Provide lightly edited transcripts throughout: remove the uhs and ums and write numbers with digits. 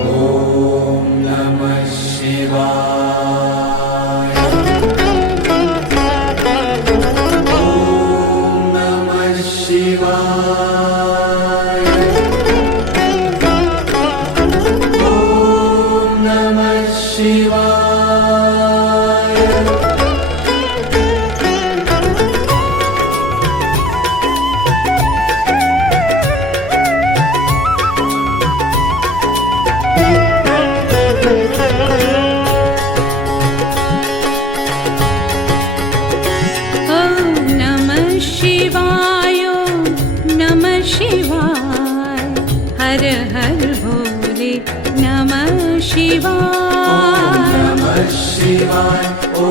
ॐ नमः शिवाय। ॐ नमः शिवाय। ॐ नमः शिवाय। हर हर भोले नमः शिवाय। नमः शिवाय। ॐ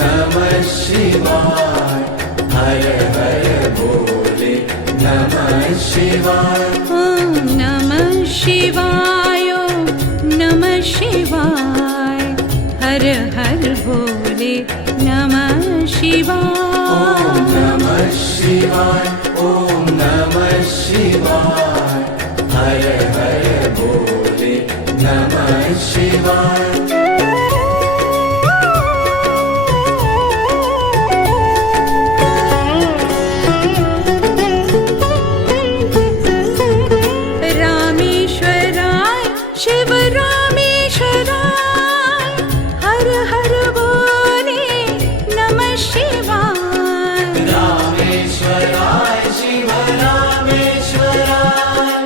नमः शिवाय। हर हर भोले नमः शिवाय। ॐ नमः शिवाय। नमः शिवाय। हर हर भोले नमः शिवाय। नमः शिवाय। ॐ नमः शिवाय। हर हर भोले नमः शिवाय। रामेश्वराय शिव रामेश्वराय। हर हर भोले नमः शिवाय। रामेश्वराय शिव रामेश्वराय।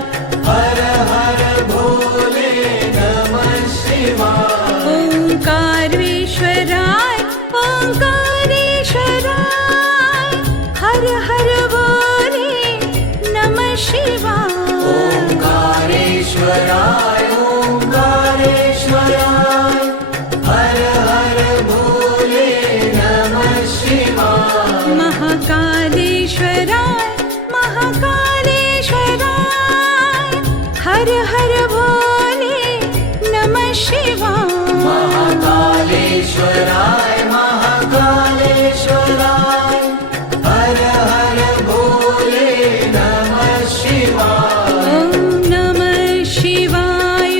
हर हर भोले नमः शिवाय। ओंकारेश्वराय ओंकारेश्वराय। हर हर भोले नमः शिवाय। ओंकारेश्वराय ओंकारेश्वराय। हर हर भोले नमः शिवाय। महाकालेश्वराय महाकालेश्वराय। हर हर भोले नमः शिवाय। महाकालेश्वराय महाकालेश्वराय। हर हर भोले नमः शिवाय। ॐ नमः शिवाय।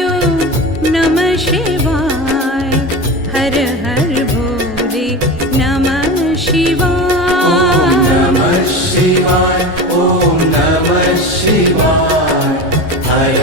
नमः शिवाय। हर हर भोले नमः शिवाय। नमः शिवाय। ॐ नमः शिवाय। हर